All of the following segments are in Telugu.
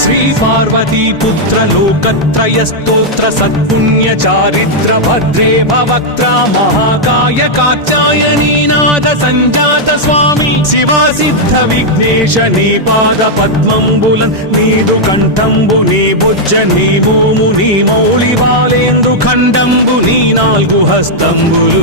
श्री पार्वती पुत्र लोकत्रय स्तोत्र सत्पुण्य चारित्र भद्रे भवक्त्रा महाकाय कात्यायनी नाद संजात स्वामी शिवा सिद्ध विघ्नेश नी पाद पद्मंबुलन नीदु कंठंबु नी बुज्ज नी भूमु नी मौళి బాలేంద్రు ఖండంబు నీ నాలుగు హస్తంబులు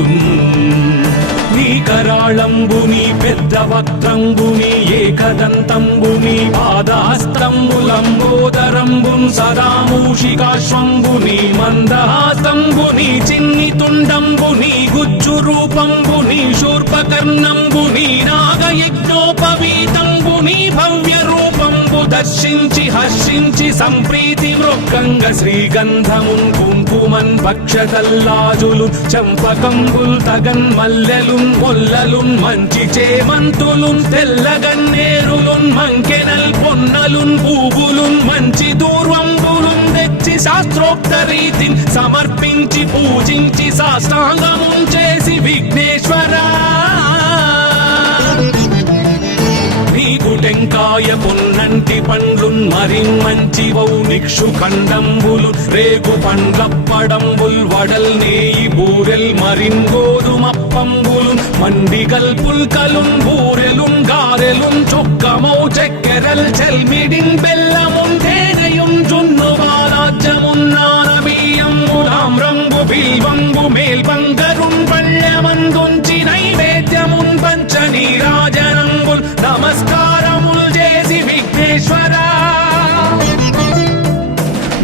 నీ కరాళంబు నీ పెద్ద వక్త్రంబు నీ ఏకదంతంబు నీ పాదహస్తంబులంబోదరంబు సదా మూషికాశ్వంబు నీ మందహాసంబు నీ చిన్ని తుండంబు నీ గుజ్జు రూపంబు నీ శూర్పకర్ణంబు నీ నాగయజ్ఞోపవీతంబు నీ భవ్య రూపంబు దర్శించి హర్షించి సంప్రీతి వృక్కంగ శ్రీగంధమున్ కుంకుమన్ భక్షతల్లాజులు చంపకంబుల్ తగన్ మల్లెలున్ మొల్లలున్ మంచి చేమంతులున్ తెల్లగన్నేరులున్ మంకెనల్ పొన్నలున్ పూవులున్ మంచి దూర్వంబులున్ తెచ్చి శాస్త్రోక్త రీతిని సమర్పించి పూజించి సాష్టాంగమున్ చేసి విఘ్నేశ్వరా టెంకాయ పొన్నంటి పండ్లున్ మరిమంచివౌ నిక్షు ఖండంబులు రేగు పండ్లప్పడంబుల్ వడల్ నేయి బూరెల్ మరిన్ గోధుమప్పంబులు మండిగల్ పుల్కలున్ బూరెలున్ గారెలున్ చొక్కమౌ చెక్కెరల్ చెల్మిడిన్ బెల్లమున్ తేనెయున్ జున్ను బాలాజ్యమున్ నానబియ్యంబులాం రంగు బిల్వంబు మేల్బంగరున్ పళ్ళెమందుంచి నైవేద్యమున్ పంచ నీరాజనంబుల్ నమస్కారముల్ చేసి విఘ్నేశ్వరా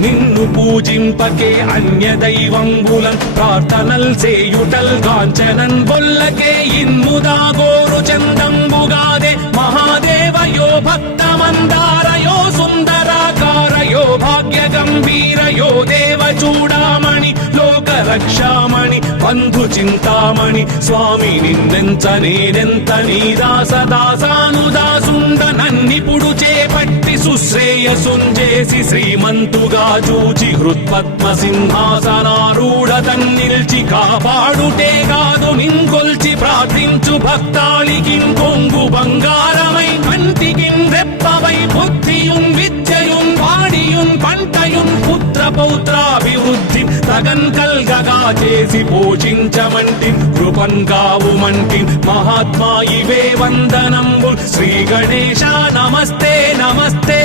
నిన్ను పూజింపకే అన్య దైవంబులన్ ప్రార్థనల్ చేయుటల్ గాంచనన్ బొల్లకే ఇన్ముదా గోరు చందంబుగాదే మహాదేవయో భక్తమందారయో సుందరాకారయో భాగ్య గంభీరయో దేవ చూడామణి లోక రక్షామణి బంధు చింతామణి స్వామి నిన్నెంత నేనెంత నీ దాసదాసానుదాసుండ నన్నిపుడు చేపట్టి సుశ్రేయసుంజేసి శ్రీమంతుగా చూచి హృత్పద్మ సింహాసనారూఢ తన్నిల్చి కాపాడుటే కాదు నిన్కొల్చి ప్రార్థించు భక్తాళికిన్ కొంగు బంగారమై కంటికిన్ రెప్పవై బుద్ధియున్ విద్యయున్ వాడియున్ పంటయున్ పుత్ర పౌత్రాభివృద్ధి తగన్ కల్గగా చేసి పోషించమంటి కృపన్ కావుమంటి మహాత్మా ఇవే వందనంబు శ్రీ గణేశ నమస్తే నమస్తే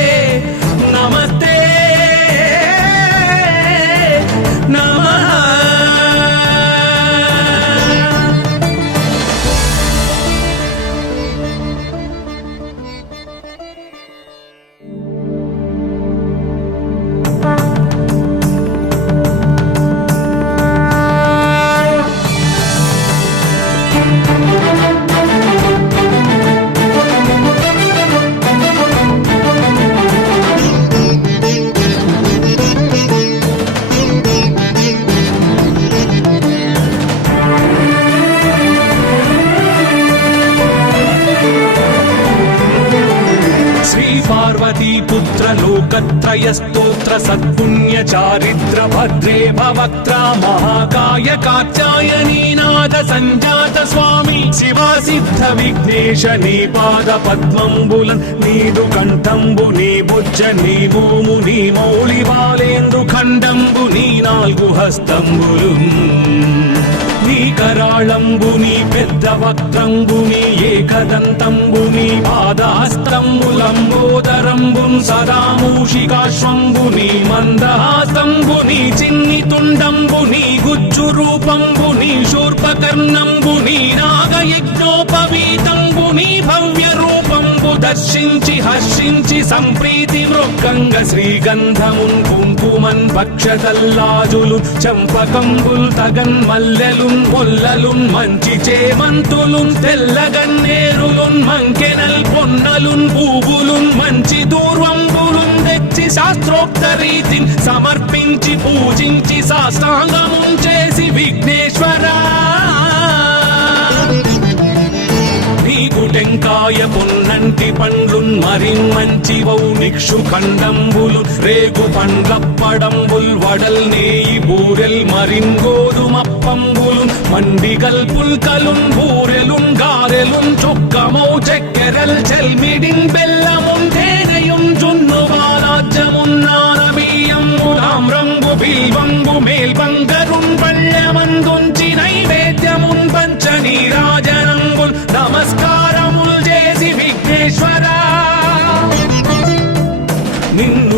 నమస్తే నమః पुत्र लोकत्रय स्तोत्र सत्पुण्य चारित्र भद्रे भवक्त्रा महाकाय कात्यायनी नाद संजात स्वामी शिवा सिद्ध विघ्नेश नी पाद पद्मंबुलन नीदु कंठंबु नी बुज्ज नी भूमु नी मौళి బాలేంద్రు ఖండంబు నీ నాలుగు హస్తంబులు నీ కరాళంబు నీ పెద్ద వక్త్రంబు నీ ఏకదంతంబు నీ పాదహస్తంబులంబోదరంబు సదా మూషికాశ్వంబు నీ మందహాసంబు నీ చిన్ని తుండంబు నీ గుజ్జు రూపంబు నీ శూర్పకర్ణంబు నీ నాగయజ్ఞోపవీతంబు నీ భవ్య రూపంబు దర్శించి హర్షించి సంప్రీతి వృక్కంగ శ్రీగంధమున్ కుంకుమన్ భక్షతల్లాజులు చంపకంబుల్ తగన్ మల్లెలున్ మొల్లలున్ మంచి చేమంతులున్ తెల్లగన్నేరులున్ మంకెనల్ పొన్నలున్ పూవులున్ మంచి దూర్వంబులున్ తెచ్చి శాస్త్రోక్త రీతిని సమర్పించి పూజించి సాష్టాంగమున్ చేసి విఘ్నేశ్వరా టెంకాయ పొన్నంటి పండ్లున్ మరిమంచివౌ నిక్షు ఖండంబులు రేగు పండ్లప్పడంబుల్ వడల్ నేయి బూరెల్ మరిన్ గోధుమప్పంబులు మండిగల్ పుల్కలున్ బూరెలున్ గారెలున్ చొక్కమౌ చెక్కెరల్ చెల్మిడిన్ బెల్లమున్ తేనెయున్ జున్ను బాలాజ్య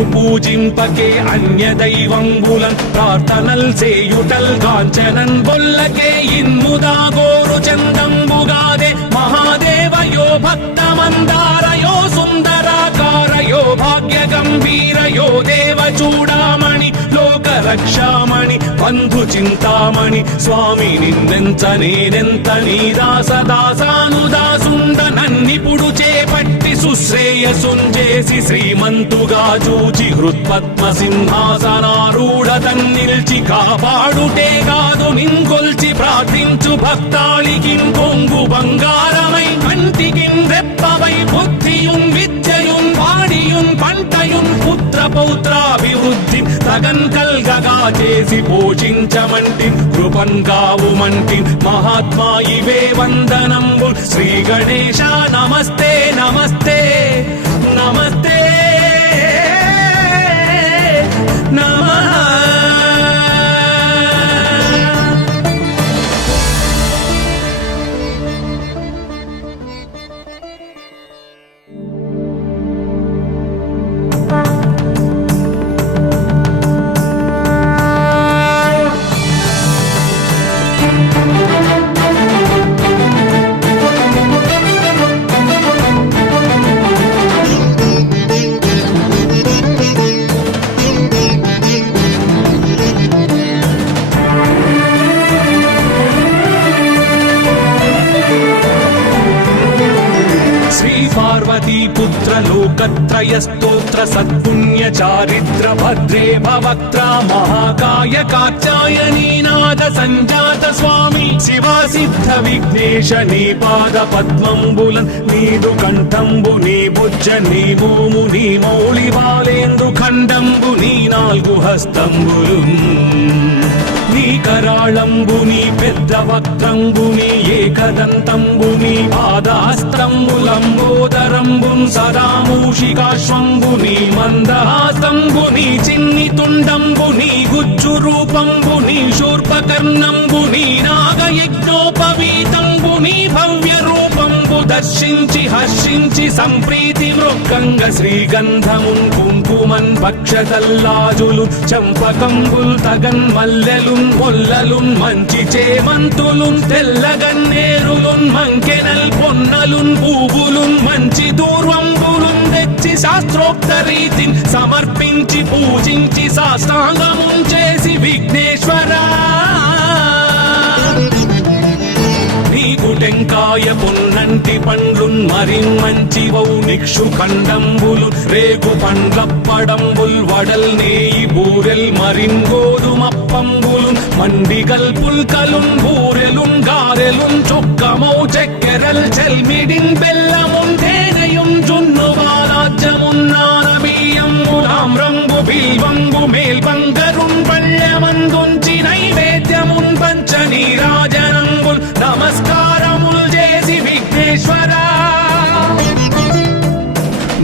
నిన్ను పూజింపకే అన్య దైవంబులన్ ప్రార్థనల్ చేయుటల్ కాంచనన్ బొల్లకే ఇన్ముదా గోరు చందంబుగాదే మహాదేవయో భక్తమందారయో సుందరాకారయో భాగ్య గంభీరయో దేవ చూడామణి లోక రక్షామణి బంధు చింతామణి స్వామి నిన్నెంత నేనెంత నీ దాసదాసానుదాసుండ నన్నిపుడు చేపట్టి సుశ్రేయసుంజేసి శ్రీమంతుగా చూచి హృత్పద్మ సింహాసనారూఢ తన్నిల్చి కాపాడుటే కాదు నింకొల్చి ప్రార్థించు భక్తాళికిం కొంగు బంగారమై కంటికిం రెప్పవై బుద్ధియుం విద్యయుం వాడియుం పంటయుం పుత్ర పౌత్రాభివృద్ధి తగన్ కల్గగా చేసి పోషించమంటి కృపన్ కావుమంటి మహాత్మా ఇవే వందనంబు శ్రీ గణేశ నమస్తే నమస్తే నమస్తే నమః. पुत्र लोकत्रय स्तोत्र सत्पुण्य चारित्र भद्रे भवक्त्रा महाकाय कात्यायनी नाद संजात स्वामी शिवा सिद्ध विघ्नेश नी पाद पद्मंबुलन नीदु कंठंबु नी बुज्ज नी भूमु नी मौళి బాలేందు ఖండంబు నీ నాలుగు హస్తంబులున్ నీ కరాళంబుని పెద్ద వక్త్రంబుని ఏకదంతంబుని పాదాస్త్రంబులంబోదరంబున్ సదా మూషికాశ్వంబుని మందహాస్తంబుని చిన్ని తుండంబుని గుజ్జు రూపంబుని శూర్పకర్ణంబుని నాగయజ్ఞోపవీతంబుని భవ్య రూపంబు దర్శించి హర్షించి సంప్రీతి వృక్కంగ శ్రీగంధమున్ కుంకుమన్ భక్షతల్లాజులు చంపకంబుల్ తగన్ మల్లెలు మొల్లలున్ మంచి చేమంతులున్ తెల్లగన్నేరులున్ మంకెనల్ పొన్నలున్ పూవులున్ మంచి దూర్వంబులున్ తెచ్చి శాస్త్రోక్త రీతిని సమర్పించి పూజించి సాష్టాంగమున్ చేసి విఘ్నేశ్వరా నీకు టెంకాయ పొన్నంటి పండ్లున్ మరిన్ మంచివౌ నిక్షు ఖండంబులు రేగు పండ్లప్పడంబుల్ వడల్ నేయి బూరెల్ మరిన్ గోధుమప్పంబులు మండిగల్ పుల్కలున్ బూరెలున్ గారెలున్ చొక్కమౌ చక్కెరల్ చెల్మిడిన్ బెల్లమున్ తేనెయుం జున్ను బాలాజ్యమున్ నానబియ్యంబులామ్రంబు బిల్వంబు మేల్బంగరున్ పళ్ళెమందుంచి నైవేద్యమున్ పంచ నీరాజనంబుల్ నమస్కారముల్ చేసి విఘ్నేశ్వరా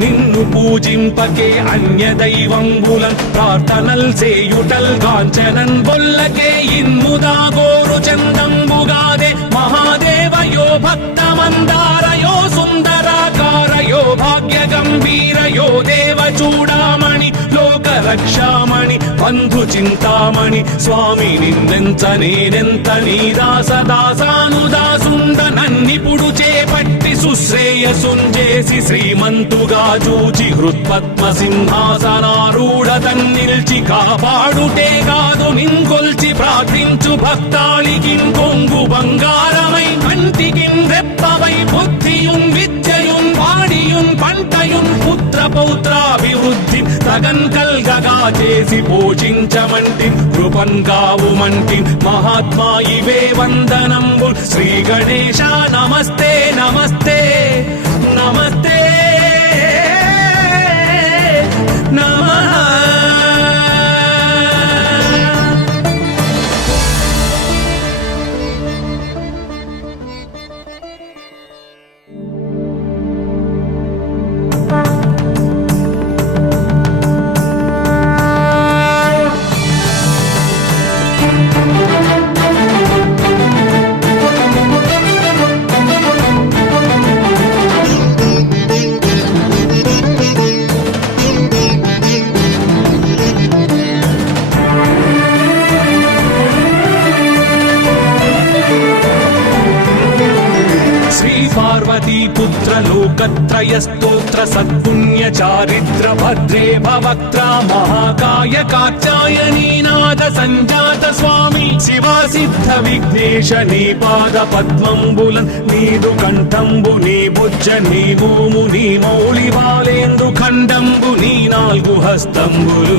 నిన్ను పూజింపకే అన్య దైవంబులన్ ప్రార్థనల్ చేయుటల్ కాంచనన్ బొల్లకే ఇన్ముదా గోరు చందంబుగాదే మహాదేవయో భక్తమందారయో సుందరాకారయో భాగ్య గంభీరయో దేవ చూడామణి లోక రక్షామణి బంధు చింతామణి స్వామి నిన్నెంత నేనెంత నీ దాసదాసానుదాసుండ నన్నిపుడు చేపట్టి సుశ్రేయసుంజేసి శ్రీమంతుగా చూచి హృత్పద్మ సింహాసనారూఢ తన్నిల్చి కాపాడుటే కాదు నింకొల్చి ప్రార్థించు భక్తాళికిం కొంగు బంగారమై కంటికిం రెప్పవై బుద్ధియుం విద్యయుం వాడియుం పంటయుం పుత్ర పౌత్రాభివృద్ధి తగన్ కల్గగా చేసి పోషించమంటి కృపన్ కావుమంటి మహాత్మా ఇవే వందనంబు శ్రీ గణేశ నమస్తే నమస్తే నమస్తే నమః. లోకత్రయస్తోత్ర సత్పుణ్య చారిత్ర భద్రే భవక్త్ర మహాకాయ కాత్యాయనీనాథ సంజాత స్వామి శివా సిద్ధ విఘ్నేశ నీ పాద పద్మంబులన్ నీదు కంఠంబు నీ బుజ్జ నీ భూము నీ మౌళి బాలేందు ఖండంబు నీ నాలుగు హస్తంబులు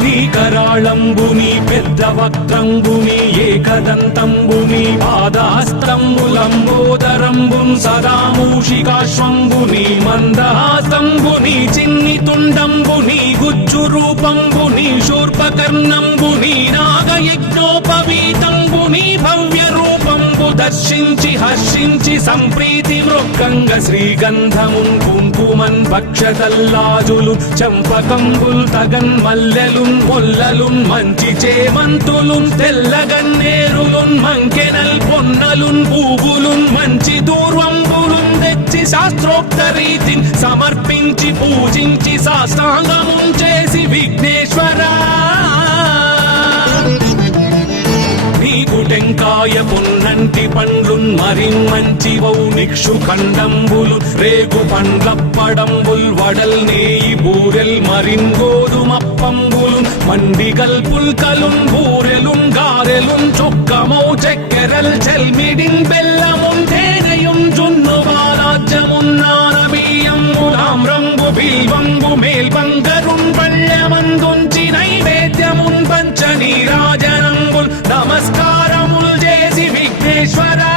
నీ కరాళంబు నీ పెద్ద వక్త్రంబు నీ ఏకదంతంబు నీ పాదహస్తంబులంబోదరంబున్ సదా మూషికాశ్వంబు నీ మందహాసంబు నీ చిన్ని తుండంబు నీ గుజ్జు రూపంబు నీ శూర్పకర్ణంబు నీ నాగయజ్ఞోపవీతంబు నీ భవ్య రూపంబు దర్శించి హర్షించి సంప్రీతి మృక్కంగ శ్రీగంధమున్ కుంకుమన్ భక్షతల్లాజులు చంపకంబుల్ తగన్ మల్లెలున్ మొల్లలున్ మంచి చేమంతులున్ తెల్లగన్నేరులున్ మంకెనల్ పొన్నలున్ పూవులున్ మంచి దూర్వంబులున్ తెచ్చి శాస్త్రోక్త రీతిని సమర్పించి పూజించి సాష్టాంగమున్ చేసి విఘ్నేశ్వరా నీకు టెంకాయ పొన్నంటి పండ్లున్ మరి మంచివౌ నిక్షు ఖండంబులు రేగు పండ్లప్పడంబుల్ వడల్ నేయి బూరెల్ మరిన్ గోధుమప్పంబులు మండిగల్ పుల్కలున్ బూరెలున్ గారెలున్ చొక్కమౌ చెక్కెరల్ చెల్మిడిన్ బెల్లమున్ తేనెయున్ జున్ను బాలాజ్యమున్ నానబియ్యంబులామ్రంబు బిల్వంబు మేల్బంగరున్ పళ్ళెమందుంచి నైవేద్యమున్ పంచ నీరాజనంబుల్ నమస్కారముల్ చేసి విఘ్నేశ్వరా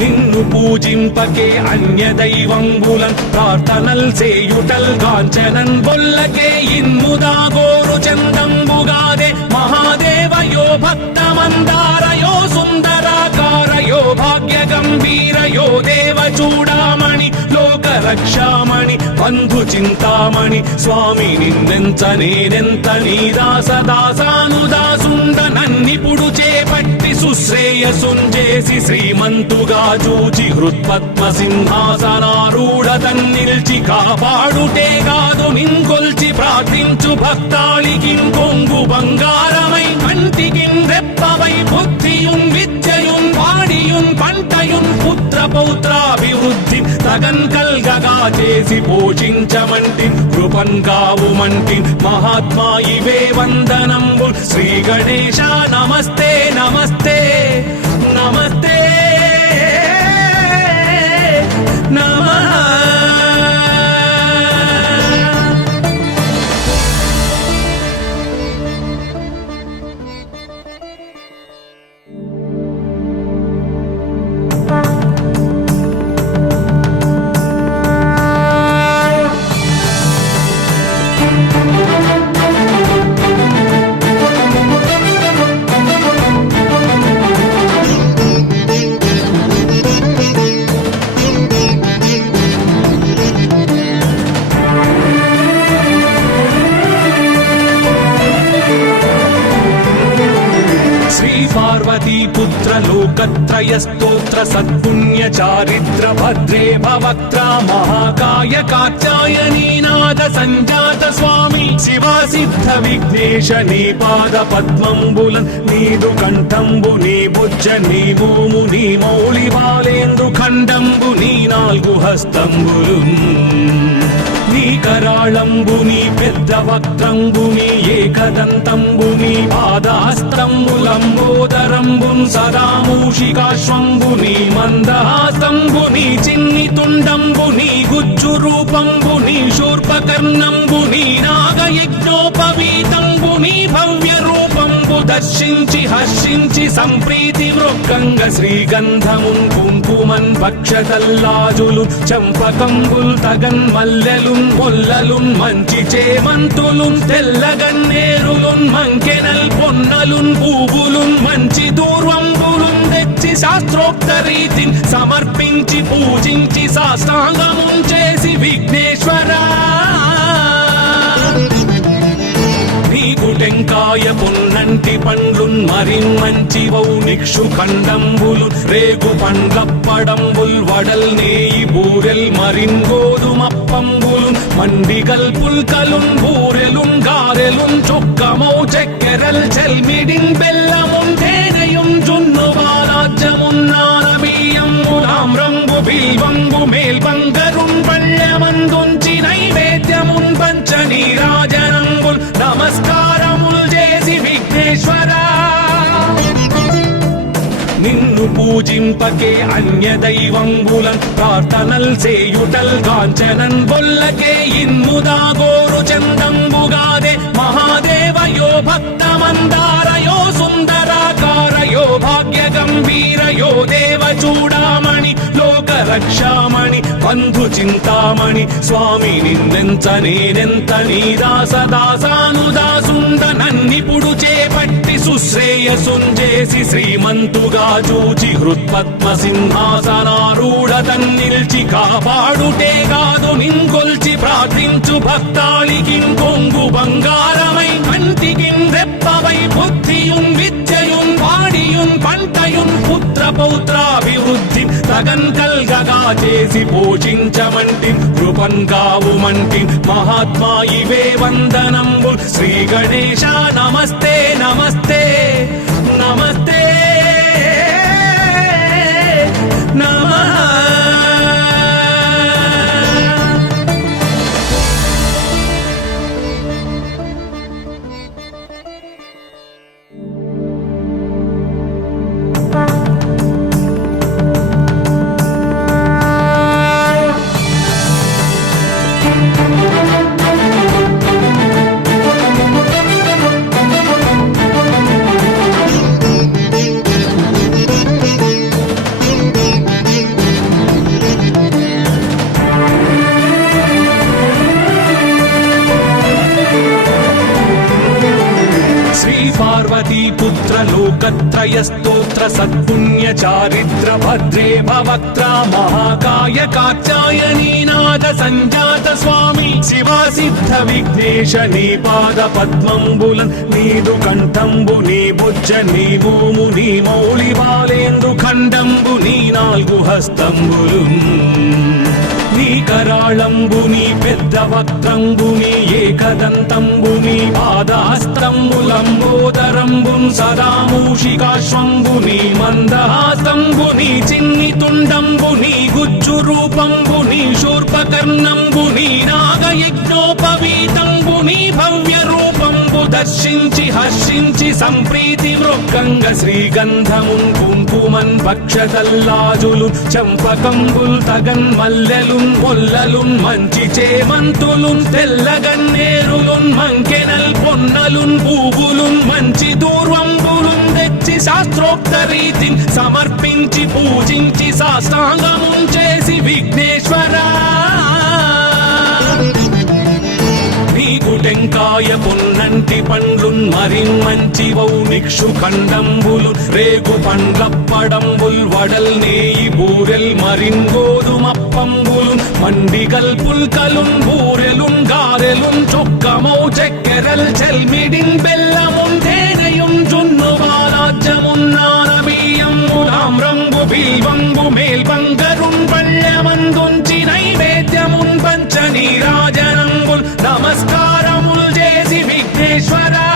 నిన్ను పూజింపకే అన్య దైవంబులన్ ప్రార్థనల్ సేయుటల్ కాంచనన్ బొల్లకే ఇన్ముదా గోరు చందంబుగాదే మహాదేవయో భక్తమందారయో సుందరాకారయో భాగ్య గంభీరయో దేవ చూడామణి లోక రక్షామణి బంధు చింతామణి స్వామి నిన్నెంత నేనెంత నీ దాసదాసానుదాసుండ నన్నిపుడు చేపట్టి సుశ్రేయసుంజేసి శ్రీమంతుగా చూచి హృత్పద్మ సింహాసనారూఢ తన్నిల్చి కాపాడుటే కాదు నింకొల్చి ప్రార్థించు భక్తాళికిన్ కొంగు బంగారమై కంటికిన్ రెప్పవై బుద్ధియున్ విద్యయున్ వాడియున్ పంటయున్ పుత్ర పౌత్రాభివృద్ధి తగన్ కల్గగా చేసి పోషించమంటి కృపన్ కావుమంటి మహాత్మా ఇవే వందనంబు శ్రీ గణేశ నమస్తే నమస్తే నమస్తే నమః పుత్ర లోకత్రయ స్తోత్ర సత్పుణ్య చారిత్ర భద్రే భవక్త్ర మహాకాయ కాత్యాయనీనాథ సంజాత స్వామి శివా సిద్ధ విఘ్నేశ నీ పాద పద్మంబులన్ నీదు కంఠంబు నీ బుజ్జ నీ భూము నీ మౌళి బాలేందు ఖండంబు నీ నాలుగు హస్తంబులు నీ కరాళంబు నీ పెద్ద వక్త్రంబు నీ ఏకదంతంబు నీ పాదహస్తంబులంబోదరంబున్ సదా మూషికాశ్వంబు నీ మందహాసంబు నీ చిన్ని తుండంబు నీ గుజ్జు రూపంబు నీ శూర్పకర్ణంబు నీ నాగయజ్ఞోపవీతంబు నీ భవ్య రూపంబు దర్శించి హర్షించి సంప్రీతి మృక్కంగ శ్రీగంధమున్ కుంకుమన్ భక్షతల్లాజులు చంపకంబుల్ తగన్ మల్లెలున్ మొల్లలున్ మంచి చేమంతులున్ తెల్లగన్నేరులున్ మంకెనల్ పొన్నలున్ పూవులున్ మంచి దూర్వంబులున్ తెచ్చి శాస్త్రోక్త రీతిని సమర్పించి పూజించి సాష్టాంగమున్ చేసి విఘ్నేశ్వరా నీకు టెంకాయ పొన్నంటి పండ్లున్ మరి మంచివౌ నిక్షు ఖండంబులు రేగు పండ్లప్పడంబుల్ వడల్ నేయి బూరెల్ మరిన్ గోధుమప్పంబులు మండిగల్ పుల్కలున్ బూరెలున్ గారెలున్ చొక్కమౌ చెక్కెరల్ చెల్మిడిన్ బెల్లమున్ తేనెయున్ జున్ను బాలాజ్యమున్ నానబియ్యంబులామ్ర బిల్వంబు మేల్బంగరున్ పళ్ళమందుంచి నైవేద్యమున్ పంచ నీరాజనంబుల్ నమస్కారముల్ చేసి విఘ్నేశ్వరా నిన్ను పూజింపకే అన్య దైవంబులన్ ప్రార్థనల్ చేయుటల్ కాంచనన్ బొల్లకే ఇన్ముదా గోరు చందంబుగాదే మహాదేవయో భక్తమందారయో సుందరాకారయో భాగ్య గంభీరయో దేవ చూడామణి లోక రక్షామణి బంధు చింతామణి స్వామి నిన్నెంత నేనెంత నీ దాసదాసానుదాసుండ నన్నిపుడు చేపట్టి సుశ్రేయసుంజేసి శ్రీమంతుగా చూచి హృత్పద్మ సింహాసనారూఢ తన్నిల్చి కాపాడుటే కాదు నింకొల్చి ప్రార్థించు భక్తాళికిం కొంగు బంగారమై కంటికిం రెప్పవై బుద్ధియుం విద్యయుం వాడియుం పంటయుం పుత్ర పౌత్రాభివృద్ధి తగన్ కల్గగా చేసి పోషించమంటి కృపన్ కావుమంటి మహాత్మా ఇవే వందనంబు శ్రీ గణేశ నమస్తే నమస్తే నమస్తే నమః పుత్ర లోకత్రయ స్తోత్ర సత్పుణ్య చారిత్ర భద్రే భవక్త్ర మహాకాయ కాత్యాయనీనాథ సంజాత స్వామి శివా సిద్ధ విఘ్నేశ నీ పాద పద్మంబులన్ నీదు కంఠంబు నీ బుజ్జ నీ భూము నీ మౌళి బాలేందు ఖండంబు నీ నాలుగు హస్తంబులు నీ కరాళంబుని పెద్ద వక్త్రంబుని ఏకదంతంబుని పాదహస్తంబులంబోదరంబున్ సదా మూషికాశ్వంబుని మందహాస్తంబుని చిన్ని తుండంబుని గుజ్జు రూపంబుని శూర్పకర్ణంబుని నాగయజ్ఞోపవీతంబుని భవ్య రూపంబు దర్శించి హర్షించి సంప్రీతి మృక్కంగ శ్రీగంధమున్ కుంకుమన్ భక్షతల్లాజులు చంపకంబుల్ తగన్ మల్లెలున్ మొల్లలున్ మంచి చేమంతులున్ తెల్లగన్నేరులున్ మంకెనల్ పొన్నలున్ పూవులున్ మంచి దూర్వంబులున్ తెచ్చి శాస్త్రోక్త రీతిని సమర్పించి పూజించి సాష్టాంగమున్ చేసి విఘ్నేశ్వరా నీకు టెంకాయ పొన్నంటి పండ్లున్ మరిన్ మంచివౌ నిక్షు ఖండంబులు రేగు పండ్లప్పడంబుల్ వడల్ నేయి బూరెల్ మరిన్ గోధుమప్పంబులు మండిగల్ పుల్కలున్ బూరెలున్ గారెలున్ చొక్కమౌ చక్కెరల్ చెల్మిడిన్ బెల్లమున్ తేనెయున్ జున్ను బాలాజ్యమున్ నానబియ్యంబులామ్రంబు బిల్వంబు మేల్బంగరున్ పళ్ళమందుంచి నైవేద్యమున్ పంచ నీరాజనంబుల్ నమస్కారముల్ చేసి విఘ్నేశ్వరా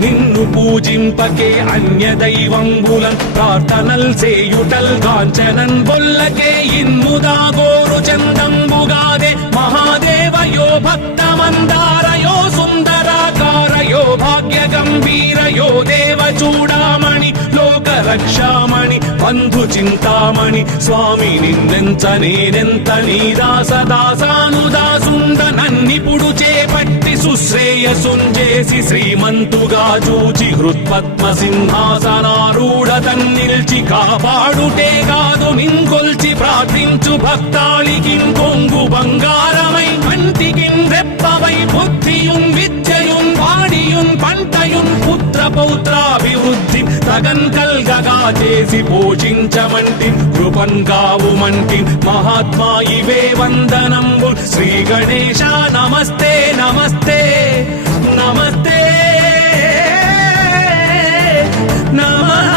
నిన్ను పూజింపకే అన్య దైవంబులన్ ప్రార్థనల్ చేయుటల్ కాంచనన్ బొల్లకే ఇన్ముదా గోరు చందంబుగాదే మహాదేవయో భక్తమందారయో సుందరాకారయో భాగ్య గంభీరయో దేవ చూడామణి లోక రక్షామణి బంధు చింతామణి స్వామి నిన్నెంత నేనెంత నీ దాసదాసానుదాసుండ నన్నిపుడు చేపట్టి సుశ్రేయసుంజేసి శ్రీమంతుగా చూచి హృత్పద్మ సింహాసనారూఢ తన్నిల్చి కాపాడుటే కాదు నింకొల్చి ప్రార్థించు భక్తాళికిం కొంగు బంగారమై కంటికిం రెప్పవై బుద్ధియుం విద్యయుం వాడియుం పంటయుం పుత్ర పౌత్రాభివృద్ధి తగన్ కల్గగా చేసి పోషించమంటి కృపన్ కావుమంటి మహాత్మా ఇవే వందనంబు శ్రీ గణేశ నమస్తే నమస్తే నమస్తే నమః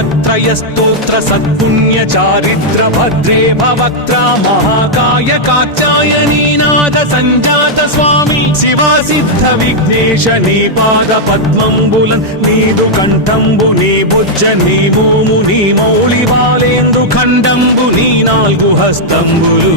లోకత్రయ స్తోత్ర సత్పుణ్య చారిత్ర భద్రే భవక్త్ర మహాకాయ కాత్యాయనీ నాద సంజాత స్వామి శివా సిద్ధ విఘ్నేశ నీ పాద పద్మంబులన్ నీదు కంఠంబు నీ బుజ్జ నీ భూము నీ మౌళి బాలేందు ఖండంబు నీ నాలుగు హస్తంబులు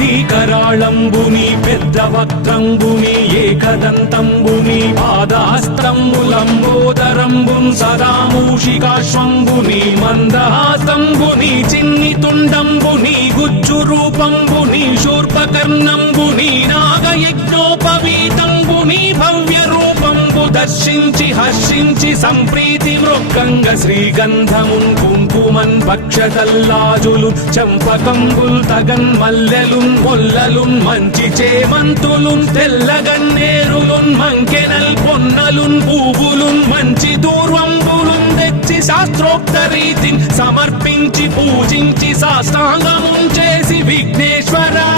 నీ కరాళంబు నీ పెద్ద వక్త్రంబు నీ ఏకదంతంబు నీ పాదహస్తంబులంబోదరంబు సదా మూషికాశ్వంబు నీ మందహాసంబు నీ చిన్ని తుండంబు నీ గుజ్జు రూపంబు నీ శూర్పకర్ణంబు నీ నాగయజ్ఞోపవీతంబు నీ భవ్య రూపంబు దర్శించి హర్షించి సంప్రీతి మృక్కంగ శ్రీగంధమున్ కుంకుమన్ పక్షతల్లాజులు చంపకంబుల్ తగన్ మల్లెలున్ మొల్లలున్ మంచి చేమంతులున్ తెల్లగన్నేరులున్ మంకెనల్ పొన్నలున్ పూవులున్ మంచి దూర్వంబులున్ తెచ్చి శాస్త్రోక్త రీతిని సమర్పించి పూజించి సాష్టాంగమున్ చేసి విఘ్నేశ్వరా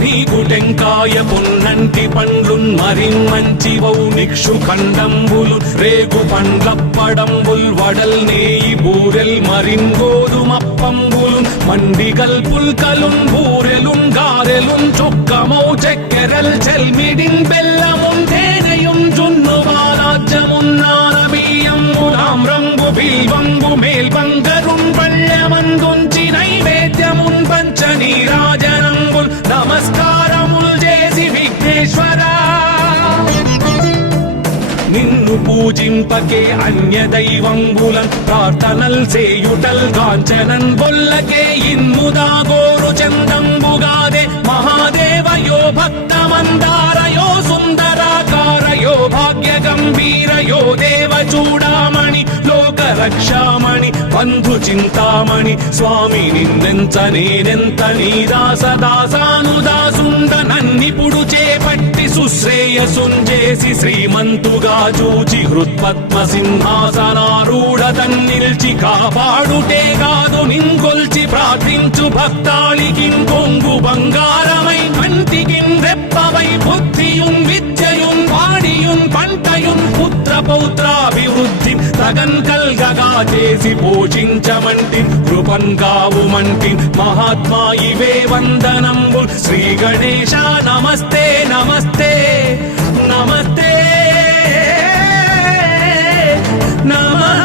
నీకు టెంకాయ పొన్నంటి పండ్లున్ మరిన్మంచివౌ నిక్షు ఖండంబులు రేగు పండ్లప్పడంబుల్ వడల్ నేయి బూరెల్ మరిన్ గోధుమప్పంబులు మండిగల్ పుల్కలున్ బూరెలున్ గారెలున్ చొక్కమౌ చెక్కెరల్ చెల్మిడిన్ బెల్లమున్ తేనెయున్ జున్ను బాలాజ్యమున్ నానబియ్యంబులాం రంగు బిల్వంబు మేల్బంగరున్ పళ్ళెమందుంచి నైవేద్యమున్ పంచ నీరాజనంబుల్ నమస్కారముల్ చేసి విఘ్నేశ్వరా నిన్ను పూజింపకే అన్య దైవంబులన్ ప్రార్థనల్ సేయుటల్ కాంచనన్ బొల్లకే ఇన్ముదా గోరు చందంబుగాదే మహాదేవయో భక్తమందారయో సుందరాకారయో భాగ్య గంభీరయో దేవ చూడామణి లోక రక్షామణి బంధు చింతామణి స్వామి నిన్నెంత నేనెంత నీ దాసదాసానుదాసుండ నన్నిపుడు చేపట్టి సుశ్రేయసుంజేసి శ్రీమంతుగా చూచి హృత్పద్మ సింహాసనారూఢ తన్నిల్చి కాపాడుటే కాదు నింకొల్చి ప్రార్థించు భక్తాళికిన్ కొంగు బంగారమై కంటికిన్ రెప్పవై బుద్ధియున్ విద్యయున్ వాడియున్ పంటయున్ పుత్ర పౌత్రాభివృద్ధి తగన్ కల్గగా చేసి పోషించమంటి కృపన్ కావుమంటి మహాత్మా ఇవే వందనంబు శ్రీ గణేశ నమస్తే నమస్తే నమస్తే నమః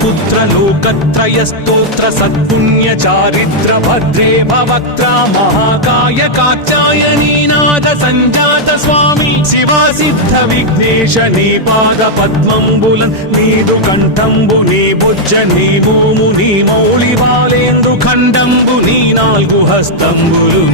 పుత్ర లోకత్రయ స్తోత్ర సత్పుణ్య చారిత్ర భద్రే భవక్త్ర మహాకాయ కాత్యాయనీ నాద సంజాత స్వామి శివా సిద్ధ విఘ్నేశ నీ పాద పద్మంబులన్ నీదు కంఠంబు నీ బుజ్జ నీ భూము నీ మౌళి బాలేందు ఖండంబు నీ నాలుగు హస్తంబులు